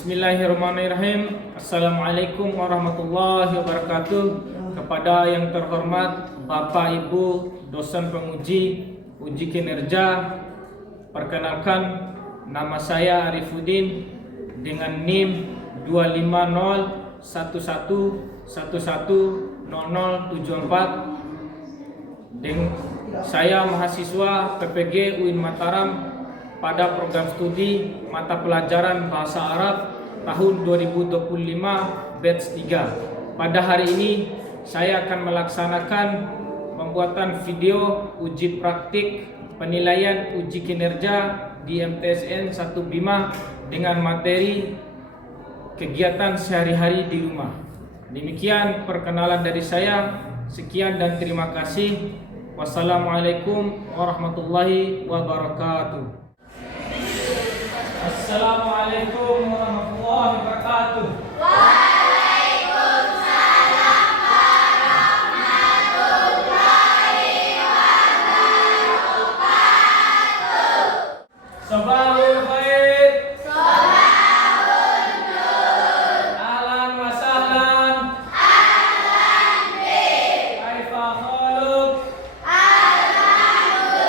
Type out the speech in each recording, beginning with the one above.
Bismillahirrahmanirrahim. Assalamualaikum warahmatullahi wabarakatuh. Kepada yang terhormat Bapak Ibu dosen penguji uji kinerja, perkenalkan nama saya Arifuddin dengan NIM 25011110074. Saya mahasiswa PPG UIN Mataram pada program studi mata pelajaran Bahasa Arab tahun 2025 batch 3. Pada hari ini saya akan melaksanakan pembuatan video uji praktik penilaian uji kinerja di MTSN 1 Bima dengan materi kegiatan sehari-hari di rumah. Demikian perkenalan dari saya. Sekian dan terima kasih. Wassalamualaikum warahmatullahi wabarakatuh. Assalamualaikum warahmatullahi wabarakatuh. Waalaikumsalam warahmatullahi wabarakatuh. Sabahul khair. Sabahul nur. Ahlan wa sahlan. Ahlan bik. Kaifa khaluk? Alhamdulillahi wa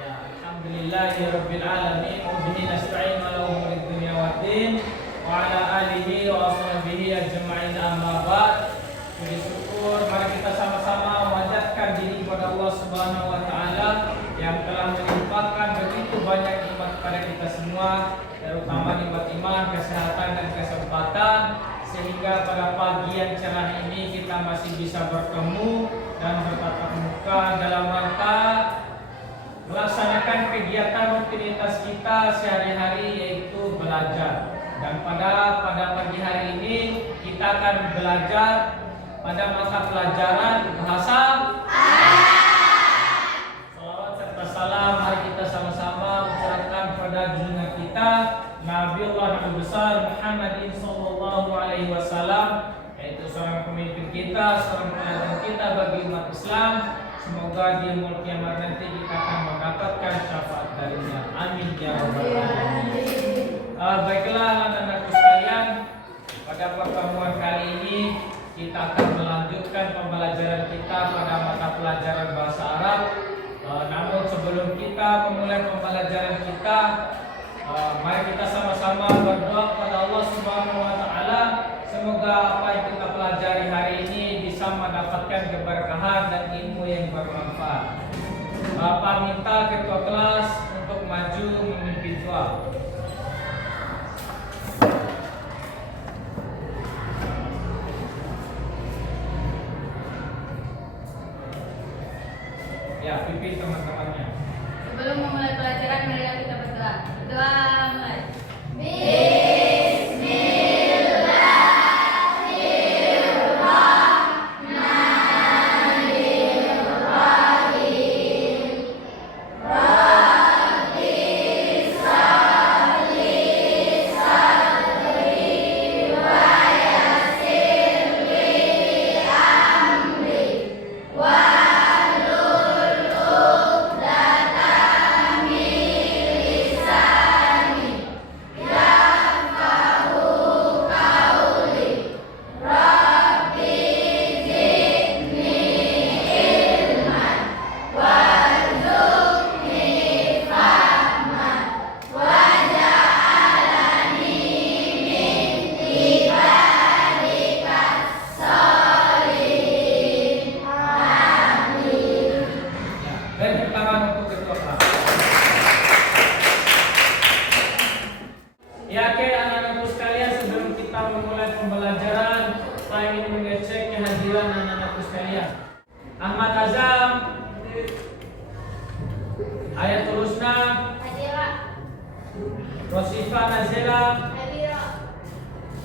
Ya, alhamdulillahi rabbil alamin wa bihi nasta'in ala umuri dunya waddin wa ala alihi wa ashabihi ajma'in amma ba'd. Puji syukur mari kita sama-sama memanjatkan diri kepada Allah Subhanahu wa taala yang telah melimpahkan begitu banyak nikmat kepada kita semua, terutama nikmat iman, kesehatan dan kesempatan, sehingga pada pagi yang cerah ini kita masih bisa bertemu dan bertatap muka dalam rangka melaksanakan kegiatan rutinitas kita sehari-hari, yaitu belajar. Dan pada pagi hari ini kita akan belajar pada mata pelajaran bahasa Arab. Salawat serta salam mari kita sama-sama ucapkan pada junjungan kita Nabiullah Nabi besar Muhammadin sallallahu alaihi wasallam, yaitu seorang pemimpin kita, seorang pengajar kita bagi umat Islam. Semoga di yaumul kiamat nanti kita akan mendapatkan syafaat darinya. Amin ya rabbal alamin. Baiklah anak-anakku sekalian, pada pertemuan kali ini kita akan melanjutkan pembelajaran kita pada mata pelajaran bahasa Arab. Namun sebelum kita memulai pembelajaran kita, mari kita sama-sama berdoa kepada Allah Subhanahu wa taala. Semoga apa yang kita pelajari hari ini bisa mendapatkan keberkahan dan ilmu yang bermanfaat. Bapak minta ketua kelas untuk maju memimpin doa. Ya, pimpin teman-temannya. Sebelum memulai pelajaran, marilah kita berdoa. Doa mulai. Ya, oke anak-anakku sekalian, sebelum kita memulai pembelajaran, saya ingin mengecek kehadiran anak-anakku sekalian. Ahmad Azam, Ayatul Husna, Rosifa Nazila,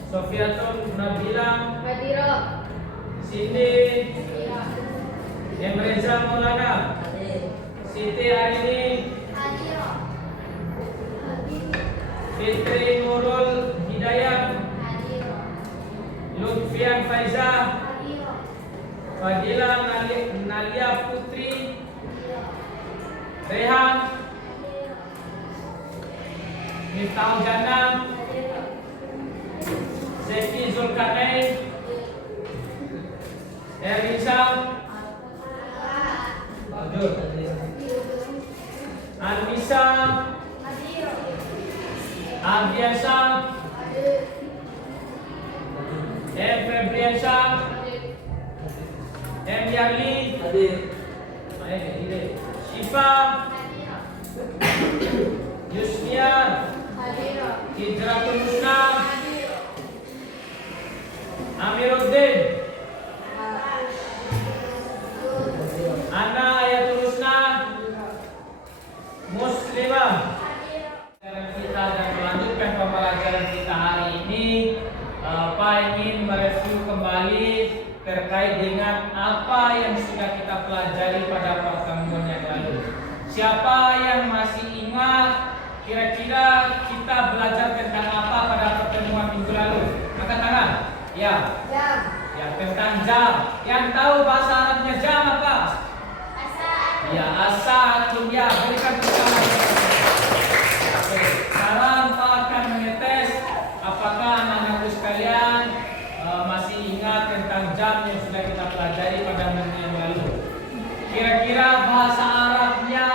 Sofiatun Nabila, Siti, Emreza Maulana, Siti Arini, Fitri Nurul Hidayat, Lutfian Faizah, Fadila Nalia Putri, Rehan, Miftahul Jannah, Zeki Zulkarnain, Elisa, Anissa, Ardiansa, M. Febriansa, M. Yarli, Syifa, Yusnia, Hijratul Husna, Amiruddin, Ana Ayatul Husna, Muslimah. Kita akan melanjutkan pembelajaran kita hari ini. Pak ingin mereview kembali terkait dengan apa yang sudah kita pelajari pada pertemuan yang lalu. Siapa yang masih ingat kira-kira kita belajar tentang apa pada pertemuan minggu lalu? Angkat tangan. Ya. Ya, tentang jam. Yang tahu bahasa Arabnya jam apa? Ya, asatun. Ya, berikan tepuk tangan. Oke, sekarang Pak akan mengetes apakah anak-anakku sekalian masih ingat tentang jam yang sudah kita pelajari pada minggu yang lalu. Kira-kira bahasa Arabnya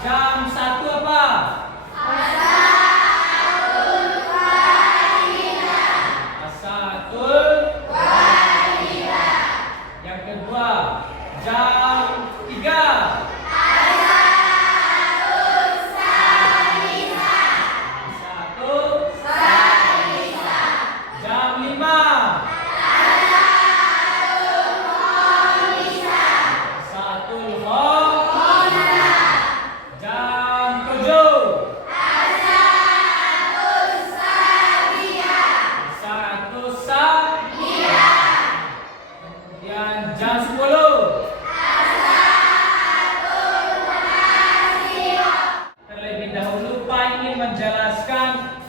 jam satu apa? Asatul Walidah. Yang kedua, jam 3. Jam 5. Asatul Khomisa. Jam 7. Asatul Sabia. Kemudian jam 10. Terlebih dahulu Pak ingin menjelaskan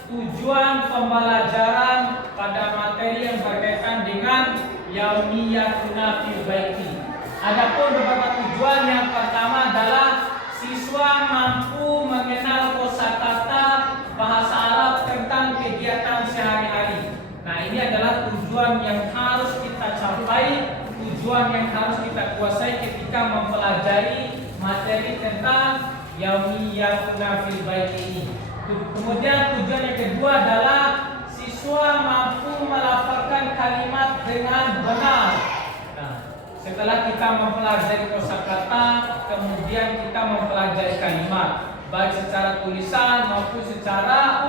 tujuan pembelajaran pada materi yang berkaitan dengan yaumiyatuna fil baiti. Adapun beberapa tujuan, yang pertama adalah siswa mampu mengenal kosakata bahasa Arab tentang kegiatan sehari-hari. Nah, ini adalah tujuan yang harus kita capai, tujuan yang harus kita kuasai ketika mempelajari materi tentang yaumiyatuna fil baiti ini. Kemudian tujuan yang kedua adalah siswa mampu melafalkan kalimat dengan benar. Nah, setelah kita mempelajari kosakata, kemudian kita mempelajari kalimat, baik secara tulisan maupun secara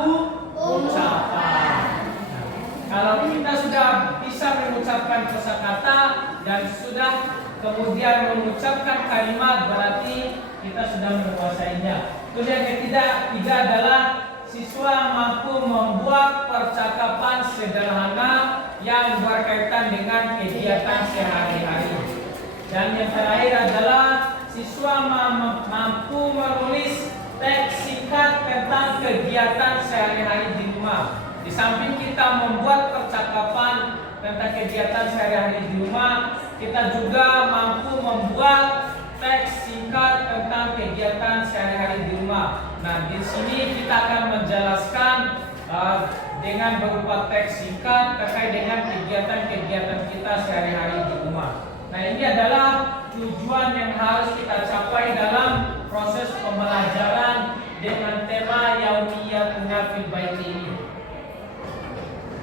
ucapan. Nah, kalau kita sudah bisa mengucapkan kosakata dan sudah kemudian mengucapkan kalimat, berarti kita sudah menguasainya. Kemudian yang ketiga adalah siswa mampu membuat percakapan sederhana yang berkaitan dengan kegiatan sehari-hari. Dan yang terakhir adalah siswa mampu menulis teks singkat tentang kegiatan sehari-hari di rumah. Di samping kita membuat percakapan tentang kegiatan sehari-hari di rumah, kita juga mampu membuat teks singkat tentang kegiatan sehari-hari di rumah. Nah, di sini kita akan menjelaskan dengan berupa teks singkat terkait dengan kegiatan-kegiatan kita sehari-hari di rumah. Nah, ini adalah tujuan yang harus kita capai dalam proses pembelajaran dengan tema yaumiyatuna fil baiti ini.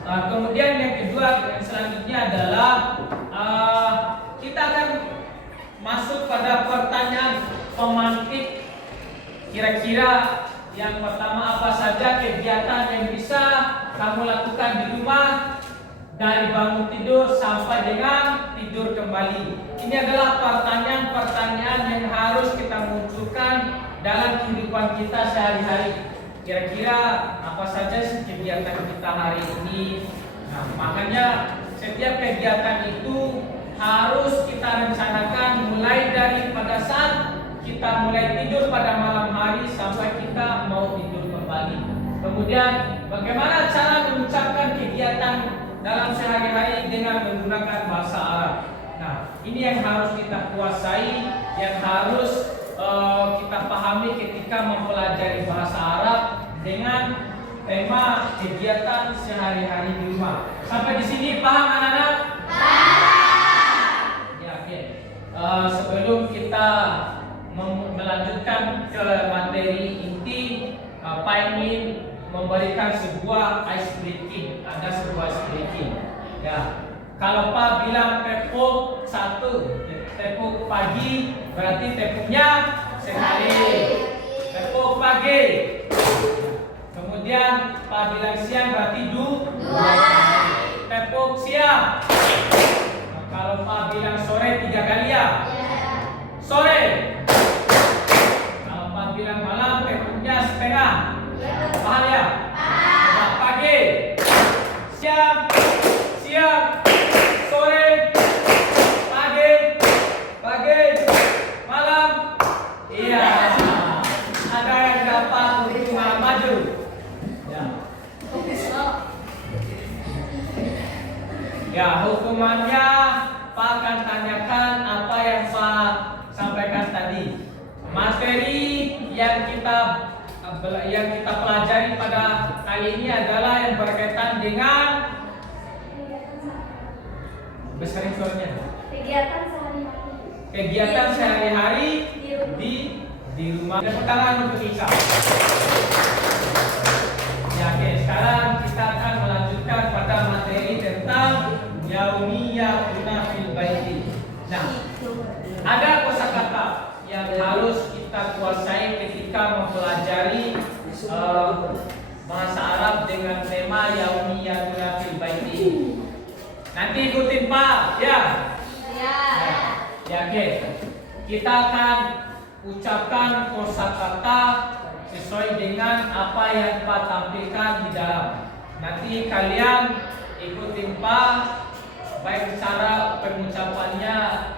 Kemudian yang kedua, yang selanjutnya adalah kita akan masuk pada pertanyaan pemantik. Kira-kira yang pertama, apa saja kegiatan yang bisa kamu lakukan di rumah dari bangun tidur sampai dengan tidur kembali? Ini adalah pertanyaan-pertanyaan yang harus kita munculkan dalam kehidupan kita sehari-hari. Kira-kira apa saja sih kegiatan kita hari ini? Nah, makanya setiap kegiatan itu harus kita rencanakan mulai dari pada saat kita mulai tidur pada malam hari sampai kita mau tidur kembali. Kemudian bagaimana cara mengucapkan kegiatan dalam sehari-hari dengan menggunakan bahasa Arab. Nah, ini yang harus kita kuasai, yang harus kita pahami ketika mempelajari bahasa Arab dengan tema kegiatan sehari-hari di rumah. Sampai di sini paham anak-anak? Ya, oke. Sebelum kita melanjutkan ke materi inti, Pak ingin memberikan sebuah ice breaking. Ada sebuah ice breaking. Ya, kalau Pak bilang tepuk satu, tepuk pagi, berarti tepuknya sekali. Tepuk pagi. Kemudian Pak bilang siang berarti dua kali. Tepuk siang. Nah, kalau Pak bilang sore 3 kali ya. Sore. Kalau Pak bilang malam tepuknya setengah. Paham ya? Nah, pagi. Siang. Siang. Sore. Pagi. Pagi. Malam. Iya. Ada yang dapat hukuman maju. Ya. Ya, hukumannya Pak akan tanyakan apa yang Pak sampaikan tadi. Materi yang kita pelajari pada kali ini adalah yang berkaitan dengan besarin suaranya. Kegiatan sehari-hari di rumah. Tepuk tangan untuk Ika. Ya, oke. Sekarang kita akan melanjutkan pada materi tentang yaumiyatuna fil baiti. Nah, ada kosakata yang harus kita kuasai ketika mempelajari bahasa Arab dengan tema yaumiyatuna fil baiti. Nanti ikutin Pak, ya. Ya, oke. Kita akan ucapkan kosakata sesuai dengan apa yang Pak tampilkan di dalam. Nanti kalian ikutin Pak, baik cara pengucapannya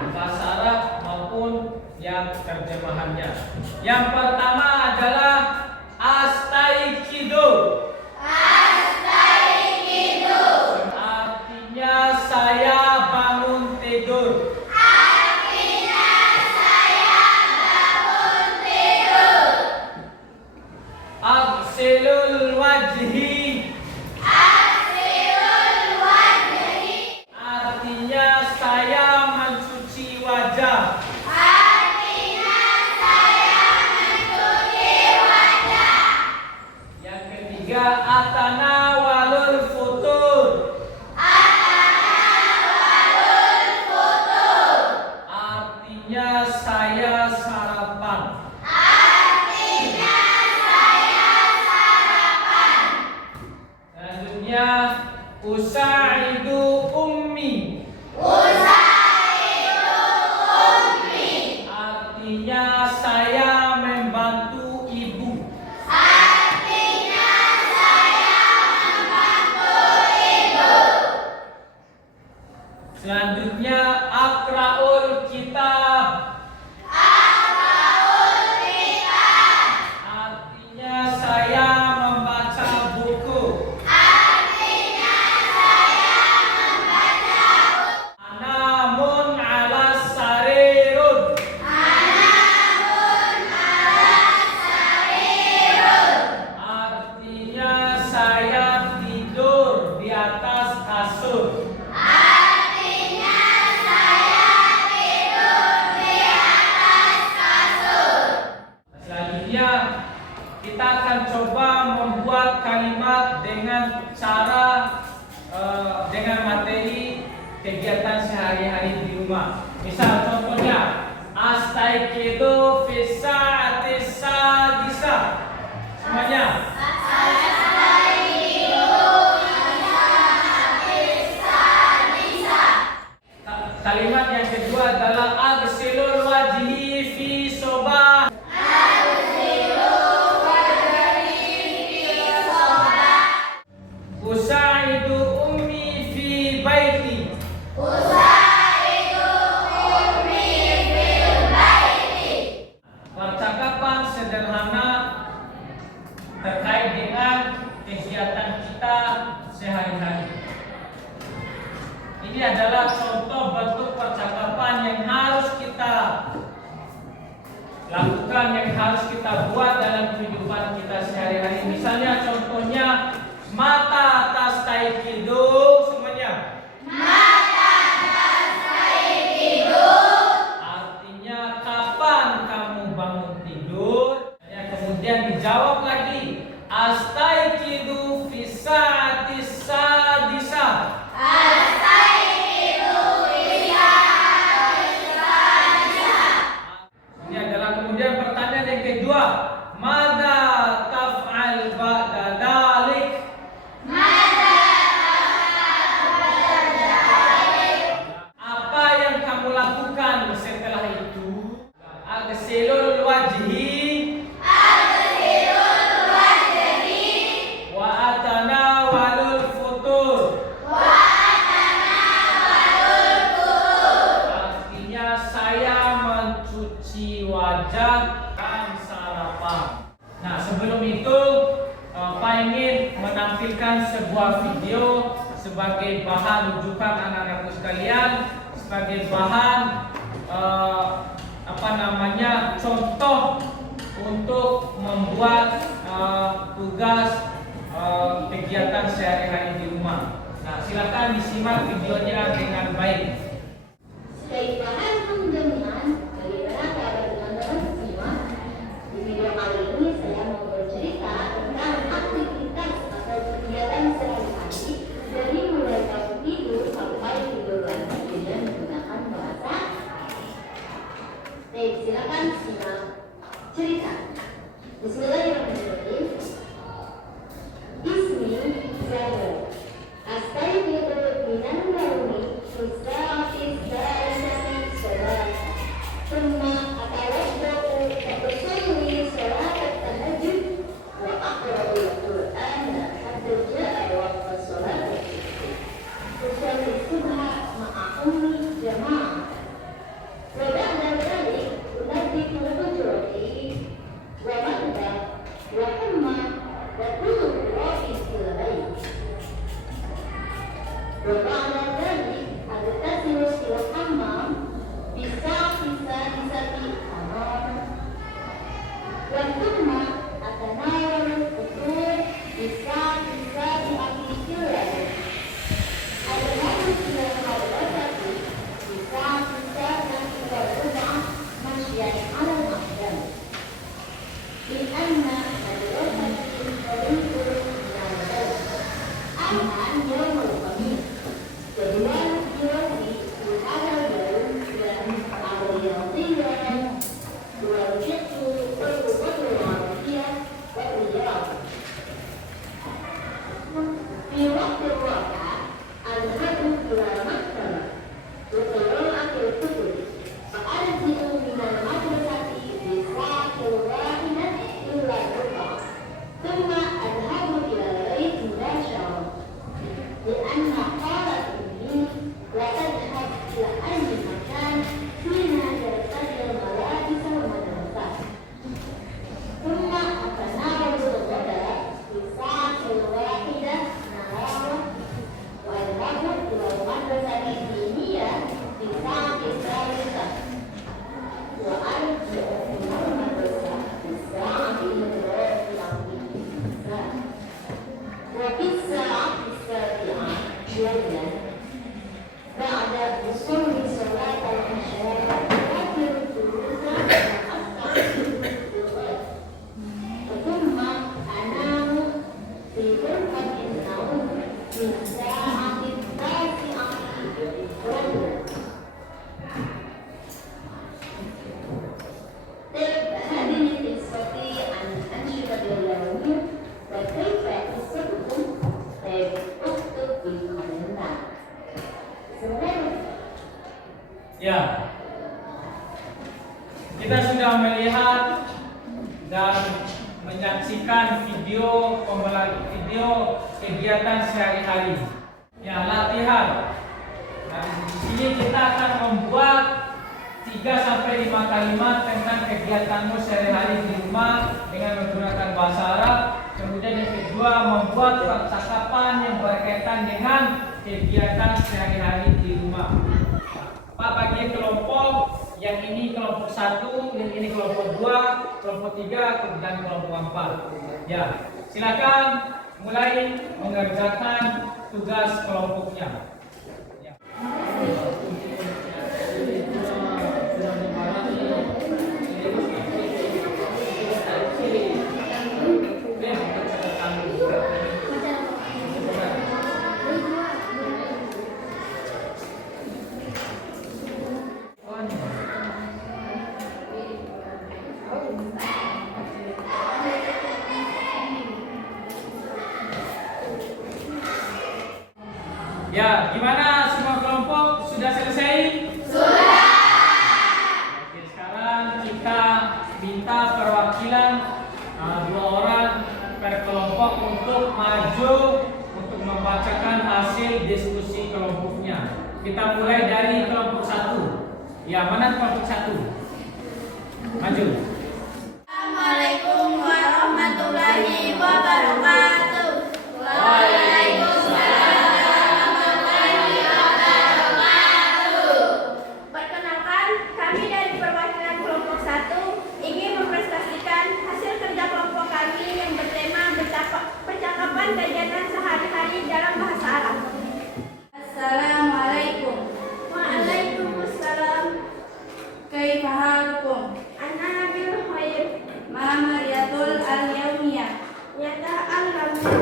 bahasa Arab maupun yang terjemahannya. Yang pertama adalah astaikidu. Artinya saya bangun tidur. Agsilul wajhi. Artinya saya mencuci wajah. Yang ketiga atanawalul futur. Artinya saya sarapan. Selanjutnya usaidu ummi. Artinya saya membantu ibu. Selanjutnya akraul kitab. Artinya saya membaca buku. Anamun alas sarirun. Artinya saya tidur di atas kasur. Selanjutnya kita akan coba membuat kalimat dengan cara dengan materi kegiatan sehari-hari di rumah. Misal contohnya astaikidu fi sa'ati sadisa. Semuanya. Kalimat yang kedua adalah agsilul wajhi fi sobah. Usaidu ummi fi baiti. Percakapan sederhana terkait dengan kegiatan kita sehari-hari. Ini adalah contoh bentuk percakapan yang harus kita lakukan, yang harus kita buat dalam kehidupan kita sehari-hari. Misalnya contohnya dijawab lagi. Astaiqidu fi sa'atis sadisah. Ini adalah kemudian pertanyaan yang kedua. Mada taf'al ba'da dalik? Apa yang kamu lakukan setelah itu? Agsilul wajhi wa atanawalul futur. Artinya saya mencuci wajah dan sarapan. Nah, sebelum itu Pak ingin menampilkan sebuah video sebagai bahan rujukan anak-anakku sekalian, sebagai bahan contoh untuk membuat tugas kegiatan sehari-hari di rumah. Nah, silakan disimak videonya dengan baik. Sebagai bahan pendengaran, bagaimana kabar teman-teman semua? Di video kali ini saya mau bercerita tentang aktivitas atau kegiatan sehari-hari dari mulai bangun tidur sampai tidur lagi dengan menggunakan bahasa. Baik, silakan simak cerita. Bismillahirrahmanirrahim. Ismi Zahra. Astaiqidu minan naumi fi sa'ati salisati salat. Thumma atawaddau wa usalli salat at-tahajjud wa aqra'u al-Qur'ana hatta ja'a waqtu salat. Usalli subha ma'a ummi jama'ah. Wa ba'da dhalik unaddifu al-hujrati wa ba'da wa humma wa kullu ra'is al-bayt. Wa ba'da dhalik agtasilu fil hammam bisa'ati hamam. Wa thumma atanawalu al-futur bisa'ati fil layl. Adhabu ila al-hawlati bisa'ati wal-rub'ah masyyan 'ala al-aqdam. Li'anna al-rub'ati tariqul ila al-aman yawmul khamis. Jadwal yawmi fi hadha al-yawm dan al-riyadiyah wal-fiqh wal-arabiyah wal-riyad. Fi waqti al-raha al-hadu ila al-maktabah wa qira'ati al-kutub fa arji'u min al-madrasati bi sa'atin wahidati illa al-rub'ah. Thumma adhabu ila al-bayt mubasharatan. لأن قالت أمي لا تذهب إلى أي مكان حين ترتدي الملابس والمدرسات. ثم أتناول الغداء في الساعة الواحدة نهارا وأذهب إلى المدرسة الدينية في الساعة الثالثة وأرجع من المدرسة في الساعة الرابعة وفي الساعة السابعة ليلا بعد وصول صلاة العشاء أكل الدروس وأستعد للغد. ثم أنام في غرفة النوم في الساعة التاسعة رجلا. هذه قصتي عن الأنشطة اليومية وكيف أصبكم اكتب بالكومنtar. Ya, kita sudah melihat dan menyaksikan video kegiatan sehari-hari. Ya, latihan. Nah, di sini kita akan membuat 3-5 kalimat tentang kegiatanmu sehari-hari di rumah dengan menggunakan bahasa Arab. Kemudian yang kedua, membuat percakapan yang berkaitan dengan kegiatan sehari-hari di rumah. Pak bagi kelompok, yang ini kelompok 1, yang ini kelompok 2, kelompok 3, dan kelompok 4. Ya, silakan mulai mengerjakan tugas kelompoknya. Ya. Ya, gimana semua kelompok? Sudah selesai? Sudah. Oke, sekarang kita minta perwakilan 2 orang per kelompok untuk maju untuk membacakan hasil diskusi kelompoknya. Kita mulai dari kelompok 1. Ya, mana kelompok 1? Maju. Assalamualaikum warahmatullahi wabarakatuh. Perkenalkan, kami dari perwakilan kelompok 1 ingin mempresentasikan hasil kerja kelompok kami yang bertema percakapan kegiatan sehari-hari dalam bahasa Arab. Assalamualaikum. Waalaikumsalam. Kaifa halukum? Ana bil khair. Ma mariyatul al-yawmiyah. Yata'allamu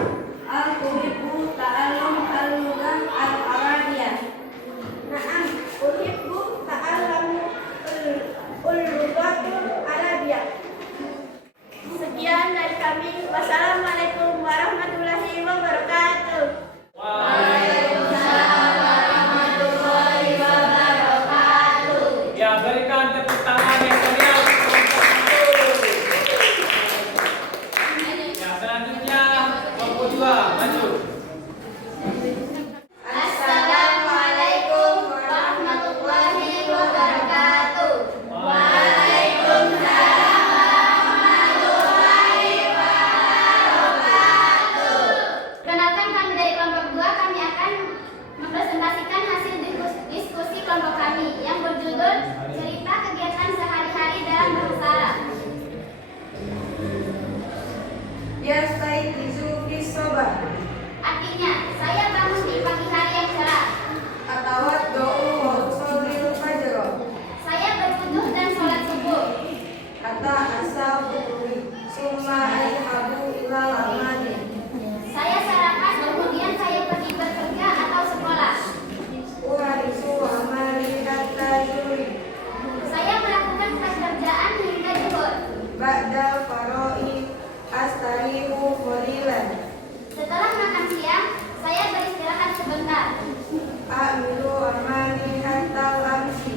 al-tuhibbu ta'allum al-lughah al-arabiyyah. Na'am, uhibbu ta'allamu al-lughatul arabiyyah. Sekian dari kami. Wassalamualaikum warahmatullahi wabarakatuh. Waalaikumsalam warahmatullahi wabarakatuh. Ya, berikan tepuk tangan yang meriah untuk kelompok 1. Ya, selanjutnya kelompok 2, maju. Assalamualaikum warahmatullahi wabarakatuh. Waalaikumsalam warahmatullahi wabarakatuh. Perkenalkan, kami dari kelompok 2, kami akan mempresentasikan hasil diskusi kelompok kami yang berjudul cerita kegiatan sehari-hari dalam bahasa Arab. Yastaiqizu fis sabah Artinya, saya bangun di pagi hari yang cerah. atawaddau wa usallil fajr Saya berwudu dan sholat subuh. hatta asaburi summa ayhabu ilal amali Saya sarapan, kemudian saya pergi bekerja atau sekolah. uharisu amali hatta yuri Saya melakukan pekerjaan hingga zuhur. ba'dal faroi astarihu qalilan Setelah makan siang, saya beristirahat sebentar. amilu amali hatta amsi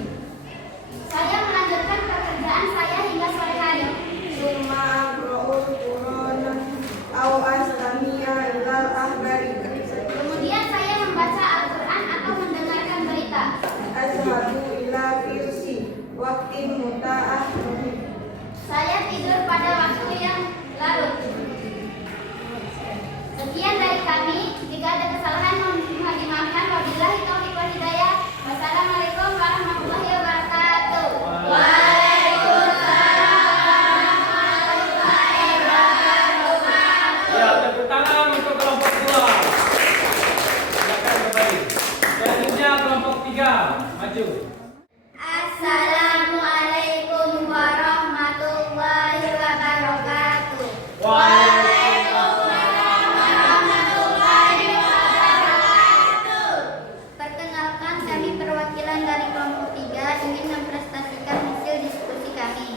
Saya melanjutkan pekerjaan saya hingga sore hari. summa aqra'ul qur'ana au astami'a ilal ahbari Kemudian saya membaca Al-Quran atau mendengarkan berita. azhabu ila firsi waqtin muta'ah Saya tidur pada waktu yang larut. Sekian dari kami. Jika ada kesalahan mohon dimaafkan. Wabillahi taufiq wal hidayah. Wassalamualaikum warahmatullahi wabarakatuh. Ya, tepuk tangan untuk kelompok 2. Silakan kembali. Selanjutnya kelompok 3, maju. Assalamualaikum warahmatullahi wabarakatuh. Waalaikumsalam warahmatullahi wabarakatuh. Perkenalkan, kami perwakilan dari kelompok 3 ingin mempresentasikan hasil diskusi kami.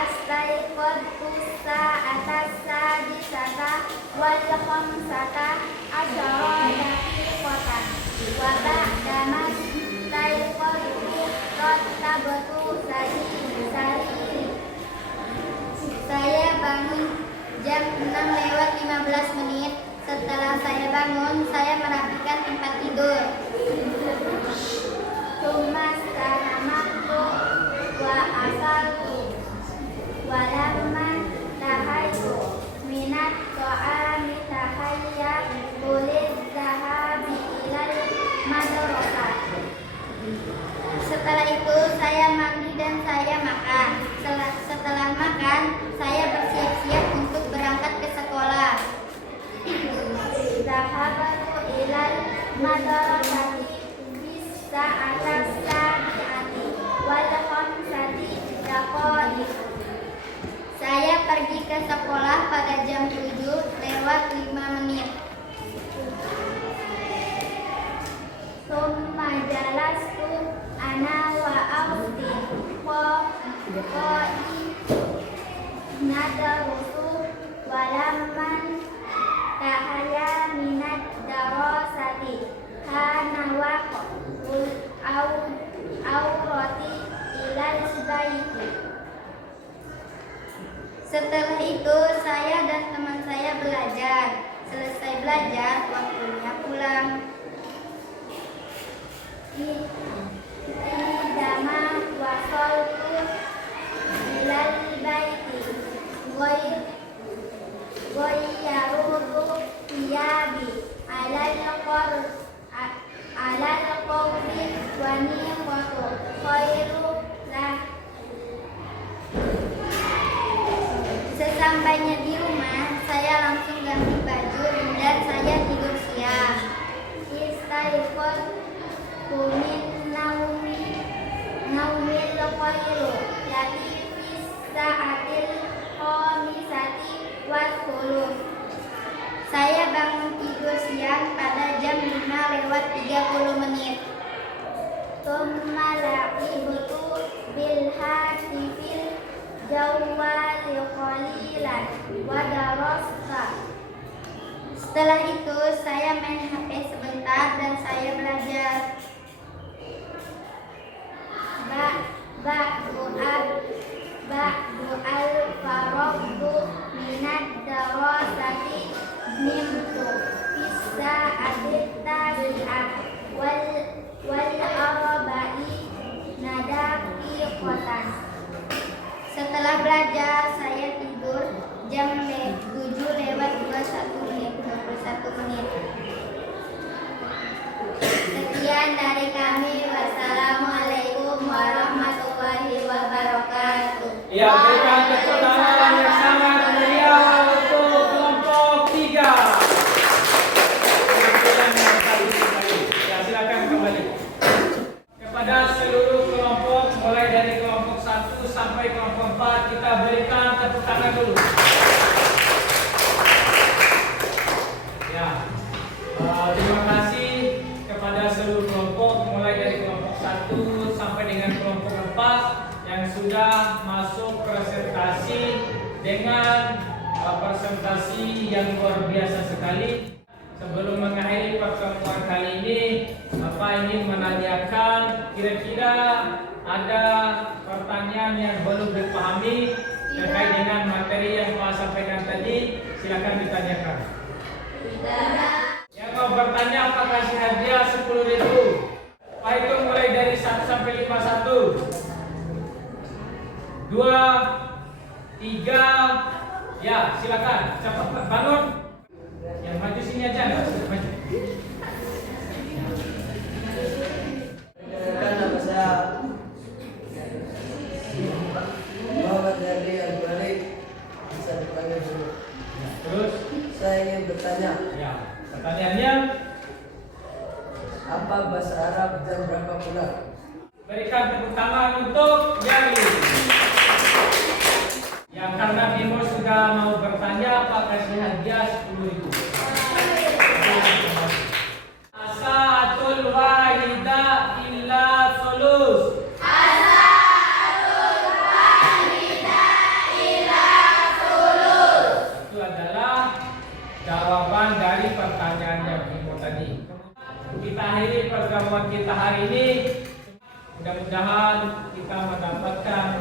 Astaiqadtu sa'atasa disata wal khamsata asyara daqiqatan wa ba'da mas taiqadtu rattabtu sariri. Saya bangun jam 6:15. Setelah saya bangun, saya merapikan tempat tidur. Tumas tanamaktu wa asaltu walamman tahaitu minat so'ami tahayya kulit zahabi ilal madrasah. Setelah itu saya mandi dan saya makan. Setelah makan, saya bersiap-siap untuk berangkat ke sekolah. Zahabatu ilal madrasati bisa atas sabi'ati wal khamsati daqaiq. Saya pergi ke sekolah pada jam 7:05. Summa jalastu ana wa austi qoi nadarusu walamma tahaya minat darasati kana waqul roti ilal baiti. Setelah itu saya dan teman saya belajar. Selesai belajar, waktunya pulang. Idama wasoltu ilal baiti goyarutu tiyabi alal qawmi wani kotu khairu lah. Sesampainya di rumah, saya langsung ganti baju dan saya tidur siang. Istaiqon kumin naumil khairu lati fis sa'atil khamisati wasulun. Saya bangun tidur siang pada jam 5:30. Tsumma la'ibtu bil hatifil jawwali qalilan wa darasta. Setelah itu saya main HP sebentar dan saya belajar. Ba'du al-faragtu minad darasati nimtu fissa adit-tabi'ah wal araba'i nadaki khotan. Setelah belajar, saya tidur jam 7:21. Sekian dari kami. Wassalamualaikum warahmatullahi wabarakatuh. Ya, berikan tepuk tangan yang sangat meriah untuk kelompok 3. Ya, silakan kembali. Kepada seluruh kelompok, mulai dari kelompok 1 sampai kelompok 4, kita berikan tepuk tangan dulu. Ya, terima kasih kepada seluruh kelompok, mulai dari kelompok 1 sampai dengan kelompok 4 yang sudah masuk presentasi dengan presentasi yang luar biasa sekali. Sebelum mengakhiri pertemuan kali ini, Bapak ingin menanyakan kira-kira ada pertanyaan yang belum dipahami terkait dengan materi yang Pak sampaikan tadi, silakan ditanyakan. Yang mau bertanya apa kasih hadiah 10.000. Pak itu mulai dari 1 sampai 5, 1, 2, 3, ya silakan cepat bangun. Yang maju sini aja, nggak usah maju. Nama saya Muhammad Nabi Al-Balik, bisa dipanggil dulu. Terus, Saya ingin bertanya, ya pertanyaannya, apa bahasa Arab jam berapa pula? berikan tepuk tangan untuk Yali. Yang karena Bimo sudah mau bertanya, Pak kasih hadiah 10.000. Asatul wahida illa sulus. Itu adalah jawaban dari pertanyaannya Bimo tadi. Kita akhiri pertemuan kita hari ini. Mudah-mudahan kita mendapatkan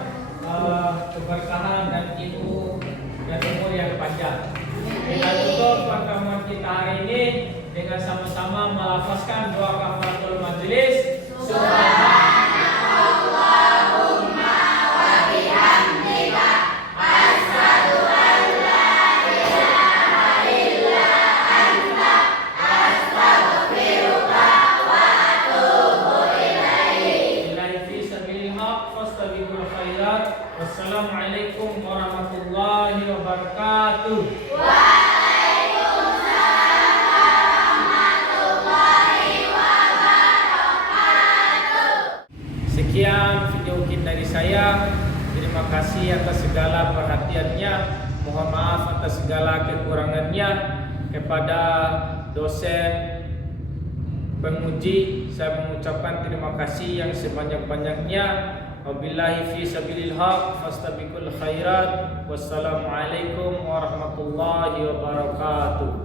keberkahan dan ilmu dan umur yang panjang. Kita tutup pertemuan kita hari ini dengan sama-sama melafazkan doa kafaratul majelis. Subhanallahumma wa bihamdika asyhadu an la ilaha illa anta astaghfiruka wa atubu ilaik. Billahi fi sabilil haq fastabiqul khairat. Wassalamualaikum warahmatullahi wabarakatuh. Sekian video kita dari saya. Terima kasih atas segala perhatiannya. Mohon maaf atas segala kekurangannya. Kepada dosen penguji, saya mengucapkan terima kasih yang sebanyak-banyaknya. Wabillahi fi sabilil haq fastabiqul khairat. Wassalamualaikum warahmatullahi wabarakatuh.